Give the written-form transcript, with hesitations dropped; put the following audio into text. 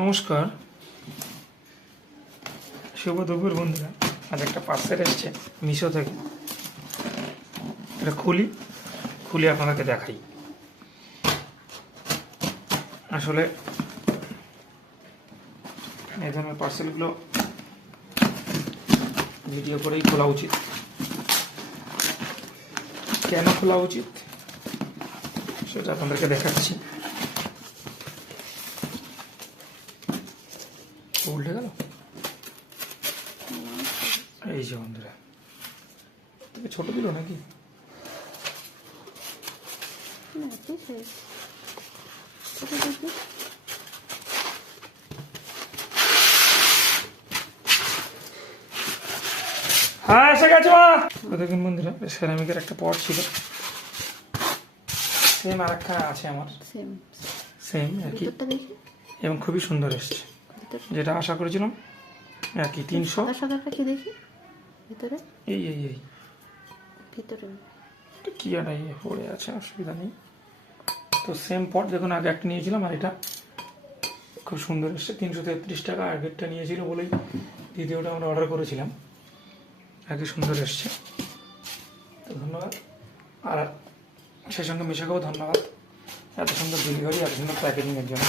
নমস্কার, শুভ দুপুর বন্ধুরা। আজ একটা পার্সেল এসছে মিশো থেকে। এটা খুলি আপনাদেরকে দেখাই। আসলে এই ধরনের পার্সেলগুলো ভিডিও করেই খোলা উচিত। কেন খোলা উচিত সেটা আপনাদেরকে দেখাচ্ছি। উল্টে গেল এই যে বন্ধুরা, তুমি ছোট দিল নাকি? হ্যাঁ, এসে গেছে। দেখুন বন্ধুরা, সেরামিকের একটা পট ছিল, সেম আর একটা আছে আমার, সেম আর কি, এবং খুবই সুন্দর এসছে। যেটা আশা করেছিলাম আর কি। 300 কি দেখি ভিতরে, এই এই এই ভিতরে কি আর পড়ে আছে, অসুবিধা নেই। তো সেম পট দেখুন, আগে একটা নিয়েছিলাম আর এটা খুব সুন্দর এসছে। 333 টাকা আগেরটা নিয়েছিল বলেই দ্বিতীয়টা আমরা অর্ডার করেছিলাম। আগে সুন্দর এসছে, তো ধন্যবাদ। আর সেই সঙ্গে মিশাকেও ধন্যবাদ, এত সুন্দর ডেলিভারি, এত সুন্দর প্যাকেজিংয়ের জন্য।